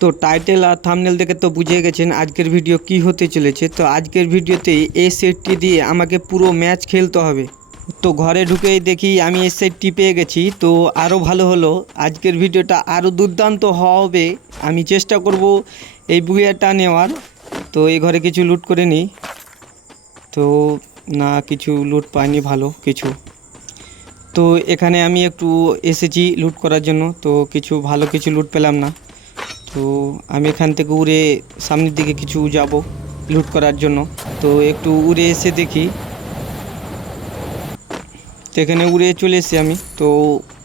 তো টাইটেল আর থাম্বনেল দেখে তো বুঝে গেছেন আজকের ভিডিও কি হতে চলেছে। তো আজকের ভিডিওতে এই সেটটি দিয়ে আমাকে পুরো ম্যাচ খেলতে হবে। তো ঘরে ঢুকেই দেখি আমি এই সেটটি পেয়ে গেছি। তো আরও ভালো হলো, আজকের ভিডিওটা আরও দুর্দান্ত হবে। আমি চেষ্টা করব এই বুয়াটা নেওয়ার। তো এই ঘরে কিছু লুট করে নিই। তো না, কিছু লুট পাইনি ভালো কিছু। তো এখানে আমি একটু এসেছি লুট করার জন্য, তো কিছু ভালো কিছু লুট পেলাম না। তো আমি এখান থেকে উড়ে সামনের দিকে কিছু যাব লুট করার জন্য। তো একটু উড়ে এসে দেখি, তো এখানে উড়ে চলে এসেছি আমি। তো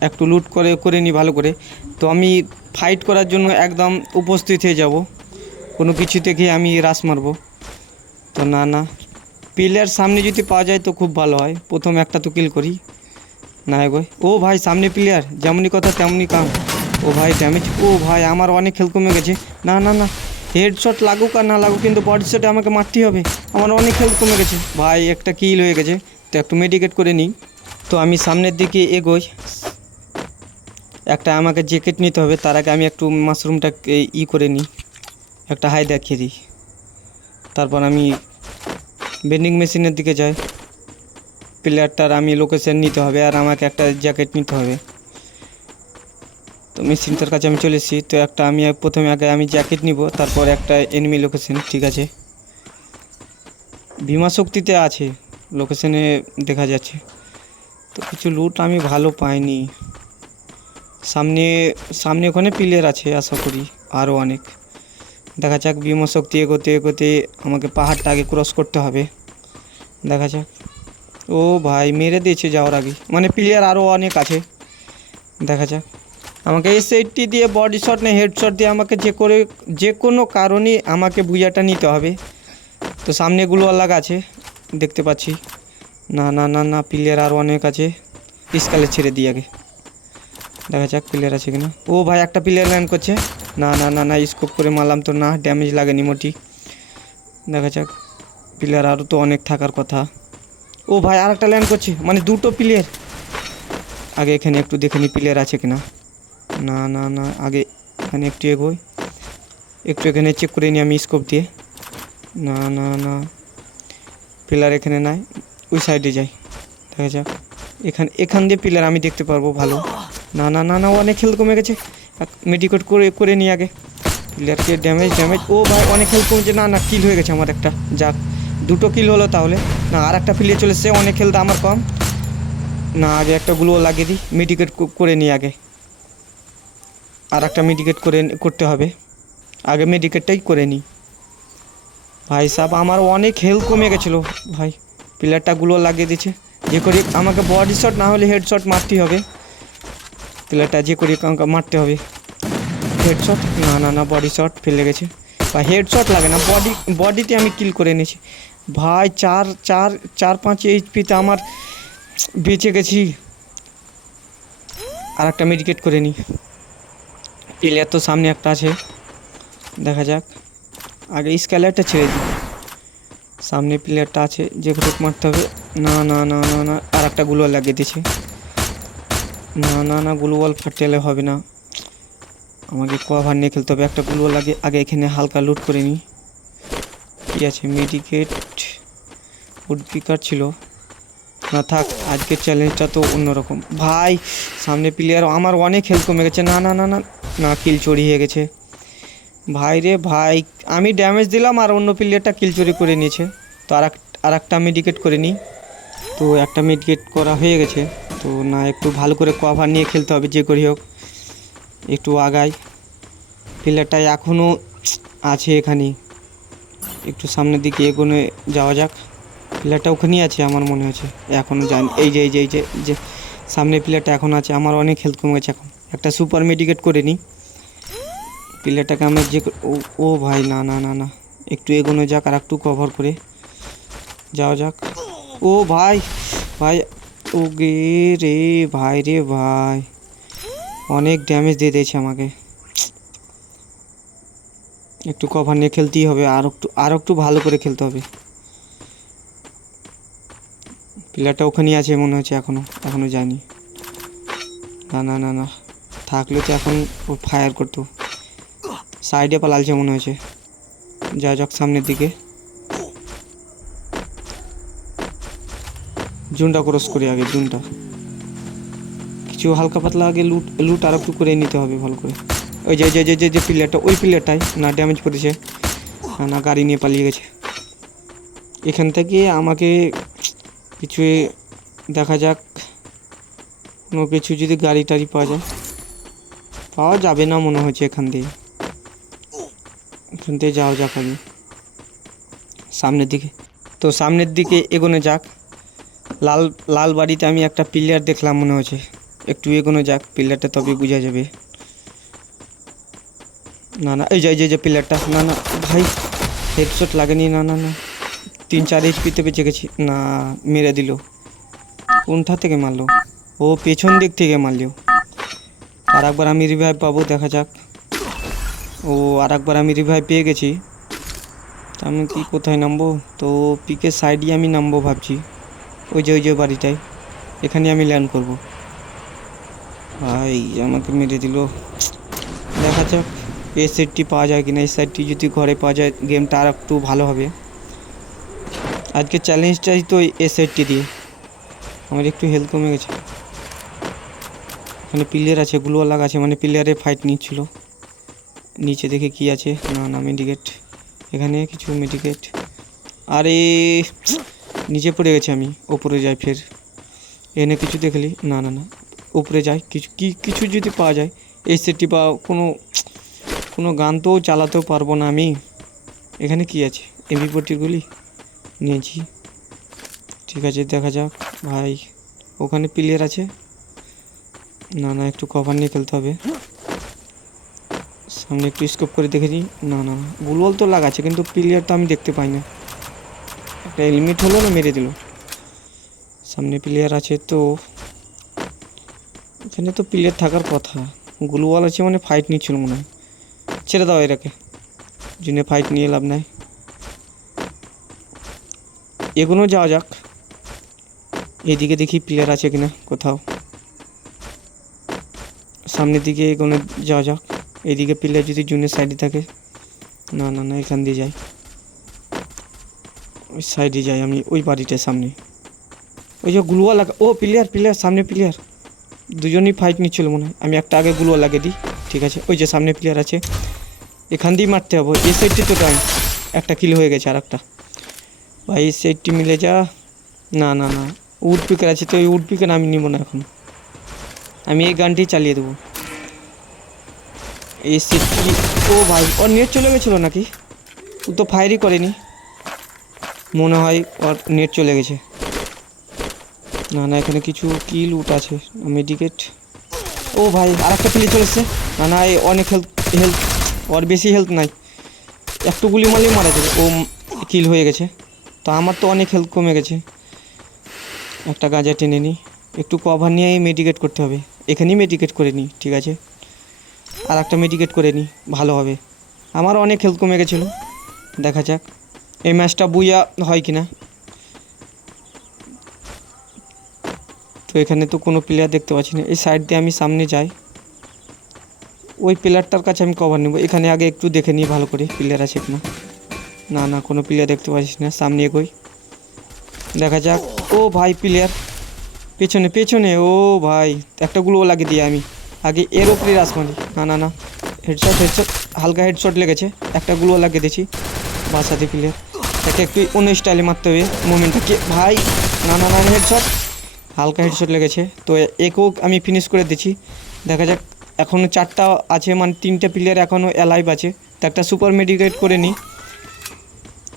একটু লুট করে নিই ভালো করে। তো আমি ফাইট করার জন্য একদম উপস্থিত হয়ে যাব, কোনো কিছু থেকে আমি রাশ মারবো। তো না না, প্লেয়ার সামনে যদি পাওয়া যায় তো খুব ভালো হয়। প্রথম একটা তো কিল করি না এগোয়। ও ভাই সামনে প্লেয়ার, যেমনই কথা তেমনই কাম। ও ভাই ড্যামেজ, ও ভাই আমার অনেক হেলথ কমে গেছে। না না না, হেডশট লাগুক আর না লাগুক কিন্তু বডি শটে আমাকে মারতেই হবে। আমার অনেক হেলথ কমে গেছে ভাই, একটা কিল হয়ে গেছে। তো একটু মেডিকেট করে নিই। তো আমি সামনের দিকে এগোই, একটা আমাকে জ্যাকেট নিতে হবে। তার আগে আমি একটু মাশরুমটাকে করে নিই, একটা হাই দেখিয়ে দিই। তারপর আমি বেন্ডিং মেশিনের দিকে যাই। প্লেয়ারটার আমি লোকেশন নিতে হবে আর আমাকে একটা জ্যাকেট নিতে হবে। তো মেশিনটার কাছে আমি চলে এসেছি। তো একটা আমি প্রথমে আগে আমি জ্যাকেট নিব, তারপর একটা এনিমি লোকেশন। ঠিক আছে, বিমা শক্তিতে আছে লোকেশনে দেখা যাচ্ছে। তো কিছু লুট আমি ভালো পাইনি। সামনে সামনে ওখানে প্লেয়ার আছে আশা করি আরও অনেক। দেখা যাক, বিমা শক্তি এগোতে এগোতে আমাকে পাহাড়টা আগে ক্রস করতে হবে। দেখা যাক। ও ভাই মেরে দিয়েছে যাওয়ার আগে, মানে প্লেয়ার আরও অনেক আছে। দেখা যাক, আমাকে এস80 দিয়ে বডি শট না হেডশট দিয়ে আমাকে যে কোনো কারণে আমাকে বুয়াটা নিতে হবে। তো সামনে গুলোওয়ালা আছে দেখতে পাচ্ছি। না না না না, প্লেয়ার আরও অনেক আছে। স্কালে ছেড়ে দিই আগে, দেখা যাক প্লেয়ার আছে কিনা। ও ভাই একটা প্লেয়ার ল্যান্ড করছে। না না না না, স্কোপ করে মারলাম তো না, ড্যামেজ লাগেনি মোটি। দেখা যাক, প্লেয়ার আরও তো অনেক থাকার কথা। ও ভাই আর একটা ল্যান্ড করছে, মানে দুটো প্লেয়ার। আগে এখানে একটু দেখে নিই প্লেয়ার আছে কিনা। না না না, আগে এখানে একটু এগোই, একটু এখানে চেক করে নিই আমি স্কোপ দিয়ে। না না না, প্লেয়ার এখানে নাই, ওই সাইডে যাই। দেখা যাক, এখান দিয়ে প্লেয়ার আমি দেখতে পারবো ভালো। না না না না, অনেক হেলথ কমে গেছে। মেডিকেট করে নিই আগে। প্লেয়ারকে ড্যামেজ। ও ভাই অনেক হেলথ কমেছে। না না, কিল হয়ে গেছে আমার একটা। যাক, দুটো কিল হলো তাহলে। না আর একটা প্লেয়ার চলে এসছে, অনেক হেলথ আমার কম। না আগে একটা গুলো লাগিয়ে দিই, মেডিকেট করে নিই আগে। আর একটা মেডিকেট করতে হবে, আগে মেডিকেটটাই করে নিই। ভাই সাহেব আমার অনেক হেলথ কমে গেছিলো ভাই, প্লেয়ারটাগুলো লাগিয়ে দিচ্ছে। যে করি আমাকে বডি শট না হলে হেড শট মারতেই হবে। প্লেয়ারটা যে করি আমাকে মারতে হবে হেড শট। না না না, বডি শট ফেলে গেছে। বা হেড শট লাগে না, বডিতে আমি কিল করে নিয়েছি ভাই। চার চার 4-5 এইচপিতে আমার বেঁচে গেছি। আর একটা মেডিকেট করে নিই। প্লেয়ার তো সামনে একটা আছে, দেখা যাক। আগে স্ক্যালারটা ছেড়ে দিই, সামনে প্লেয়ারটা আছে যে করে মারতে হবে। না না না না না, আর একটা গুলো লাগিয়ে দিয়েছে। না না না, গুলো বল ফাটালে হবে না, আমাকে কভার নিয়ে খেলতে হবে। একটা গুলো লাগে আগে, এখানে হালকা লুট করে নিই। কী আছে, মেডিকেট উড পিকার ছিল না, থাক। আজকের চ্যালেঞ্জটা তো অন্যরকম ভাই। সামনে প্লেয়ার আমার অনেক হেলথ কমে গেছে। না না না না না, কিল চুরি হয়ে গেছে ভাই রে ভাই। আমি ড্যামেজ দিলাম আর অন্য প্লেয়ারটা কিল চুরি করে নিয়েছে। তো আর একটা মেডিকেট করে নিই। তো একটা মেডিকেট করা হয়ে গেছে। তো না, একটু ভালো করে কভার নিয়ে খেলতে হবে যে করি হোক। একটু আগাই, প্লেয়ারটাই এখনও আছে এখানে, একটু সামনের দিকে এগোনে যাওয়া যাক। প্লেয়ারটা ওখানেই আছে আমার মনে হচ্ছে, এখনও যায়নি। এই যে সামনে প্লেয়ারটা এখন আছে। আমার অনেক হেলথ কমে গেছে এখন, একটা সুপার মেডিকেট করে নিই। প্লেয়ারটাকে আমরা ও ভাই না না না না, একটু এগোনো যাক আর একটু কভার করে যাওয়া যাক। ও ভাই ভাই, ও গে রে ভাই রে ভাই, অনেক ড্যামেজ দিয়ে দিয়েছে আমাকে। একটু কভার নিয়ে খেলতেই হবে, আর একটু ভালো করে খেলতে হবে। প্লেয়ারটা ওখানেই আছে মনে হচ্ছে, এখনও যায়নি। না না না না, থাকলে তো এখন ও ফায়ার করতো। সাইডে পালালছে মনে হচ্ছে। যা যাক সামনের দিকে, জুনটা ক্রস করি আগে। জুনটা কিছু হালকা পাতলা আগে লুট লুট আর একটু করে নিতে হবে ভালো করে। ওই যে যে যে যে যে প্লেয়ারটা, ওই প্লেয়ারটাই না ড্যামেজ করেছে, না গাড়ি নিয়ে পালিয়ে গেছে। এখান থেকে আমাকে কিছু দেখা যাক, কোনো কিছু যদি গাড়ি টাড়ি পাওয়া যায়। পাওয়া যাবে না মনে হচ্ছে এখান থেকে যাওয়া যাক আগে সামনের দিকে। তো সামনের দিকে এগোনো যাক। লাল লাল বাড়িতে আমি একটা প্লেয়ার দেখলাম মনে হচ্ছে, একটু এগোনো যাক, প্লেয়ারটা তবে বোঝা যাবে। না না, এই যে যে প্লেয়ারটা, না না ভাই হেডশট লাগেনি, না না না 3-4 এইচপিতে বেঁচে গেছি। না মেরে দিল। কোনটা থেকে মারলো? ও পেছন দিক থেকে মারলো। আর একবার আমি রিভাইভ পাবো, দেখা যাক। ও আর একবার আমি রিভাইভ পেয়ে গেছি। তা আমি কি কোথায় নামবো? তো পিকের সাইডে আমি নামবো ভাবছি, ওই যে বাড়িটায়, এখানে আমি ল্যান্ড করব। ভাই আমাকে মেরে দিল। দেখা যাক এই সেটটি পাওয়া যায় কিনা। এই সাইডটি যদি ঘরে পাওয়া যায় গেমটা আর একটু ভালো হবে। আজকে চ্যালেঞ্জটাই তো এই সেটটি দিয়ে। আমার একটু হেলথ কমে গেছে। এখানে প্লেয়ার আছে, গ্লুওয়ালা আছে, মানে প্লেয়ারে ফাইট নিচ্ছিল। নিচে দেখে কি আছে, না না মেডিকেট, এখানে কিছু মেডিকেট। আরে নিচে পড়ে গেছে, আমি ওপরে যাই ফের। এনে কিছু দেখলি? না না না, উপরে যাই, কিছু যদি পাওয়া যায় এই সেটটি, বা কোনো গান তো চালাতেও পারবো না আমি। এখানে কি আছে? MP40 গুলি নিয়েছি, ঠিক আছে দেখা যাক। ভাই ওখানে প্লেয়ার আছে, না না একটু কভার নিয়ে খেলতে হবে। সামনে একটু স্কোপ করে দেখে নিই। না না গুলওয়াল তো লাগাচ্ছে, কিন্তু প্লেয়ার তো আমি দেখতে পাই না। একটা এলিমিট হলো না, মেরে দিল। সামনে প্লেয়ার আছে তো, এখানে তো প্লেয়ার থাকার কথা। গ্লুওয়াল আছে মানে ফাইট নিচ্ছিল মনে হয়। ছেড়ে দাও এরাকে, জন্য ফাইট নিয়ে লাভ নাই। এগুলো যাওয়া যাক, এদিকে দেখি প্লেয়ার আছে কিনা কোথাও। সামনের দিকে এগোনো যাওয়া যাক। এইদিকে প্লেয়ার যদি জুনের সাইডে থাকে, না না না এখান দিয়ে যাই, ওই সাইডে যাই আমি, ওই বাড়িটার সামনে। ওই যে গ্লুওয়াল লাগা, ও প্লেয়ার সামনে প্লেয়ার, দুজনই ফাইট নিচ্ছিল মনে হয়। আমি একটা আগে গ্লুওয়াল লাগিয়ে দিই, ঠিক আছে। ওই যে সামনে প্লেয়ার আছে, এখান দিয়েই মারতে হবে। এই সাইডটি তো টাইম, একটা কিল হয়ে গেছে। আর একটা ভাই এই সাইডটি মিলে যা। না না না উড পিকার আছে, তো এই উড পিকার আমি নিব না এখন, আমি এই গানটি চালিয়ে দেবো। এই সেটটি, ও ভাই ওর নেট চলে গেছিলো নাকি? ও তো ফায়ারই করেনি মনে হয়, ওর নেট চলে গেছে। না না এখানে কিছু কি লুট আছে, মেডিকেট। ও ভাই আর একটা প্লে চলে এসছে। না না অনেক হেলথ, ওর বেশি হেলথ নাই, একটু গুলি মারলেই মারা যাবে। ও কিল হয়ে গেছে। তো আমার তো অনেক হেলথ কমে গেছে। একটা গাঁজা টেনে নিই, একটু কভার নিয়ে মেডিকেট করতে হবে। এখানেই মেডিকেট করে নিই, ঠিক আছে। আর একটা মেডিকেট করে নিই, ভালো হবে। আমার অনেক হেলথ কমে গেছিলো, দেখা যাক এই ম্যাচটা বুইয়া হয় কি না। তো এখানে তো কোনো প্লেয়ার দেখতে পাচ্ছি না। এই সাইড দিয়ে আমি সামনে যাই, ওই প্লেয়ারটার কাছে আমি কভার নেব। এখানে আগে একটু দেখে নিই ভালো করে প্লেয়ার আছে কিনা। না না কোনো প্লেয়ার দেখতে পাচ্ছি না। সামনে এগোই, দেখা যাক। ও ভাই প্লেয়ার পেছনে পেছনে, ও ভাই একটা গুলো লাগিয়ে দিই আমি আগে, এর ওপরে রাস মারি। না না না হেডশট হালকা হেডশট লেগেছে, একটা গুলো লাগিয়ে দিয়েছি। বাসাতে প্লেয়ার, তাকে একটু অন্য স্টাইলে মারতে হবে মুভমেন্টটাকে। ভাই না না না হেডশট, হালকা হেডশট লেগেছে। তো একেও আমি ফিনিশ করে দিচ্ছি। দেখা যাক এখনও 4টা আছে, মানে 3টে প্লেয়ার এখনও অ্যালাইভ আছে। তো একটা সুপার মেডিকেট করে নিই।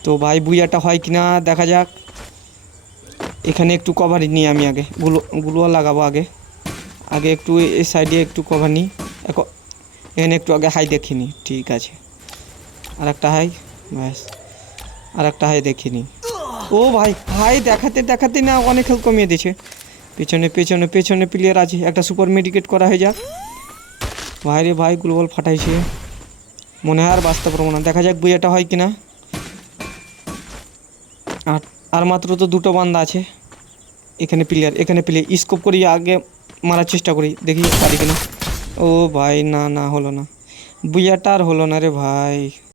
তো ভাই বুইয়াটা হয় কিনা দেখা যাক। এখানে একটু কভার নিই আমি আগে, গুলো লাগাবো আগে। আগে একটু এই সাইডে একটু কভার নিই। এখানে একটু আগে হাই দেখে নিই, ঠিক আছে। আর একটা হাই, ব্যাস আর একটা হাই দেখে নিই। ও ভাই হাই দেখাতে দেখাতে না অনেক হেল্প কমিয়ে দিয়েছে। পেছনে পেছনে পেছনে প্লেয়ার আছে, একটা সুপার মেডিকেট করা হয়ে যাক। ভাই রে ভাই গ্লোবাল ফাটাইছে, মনে হয় আর বাঁচতে পারবো না। দেখা যাক বুইয়াটা হয় কিনা। আর আর মাত্র তো 2টো বান্দা আছে। এখানে প্লেয়ার স্কোপ করি আগে মারার চেষ্টা করি, দেখি পারি কিনা। ও ভাই না না হলো না। বুইয়াটা আর হলো না রে ভাই।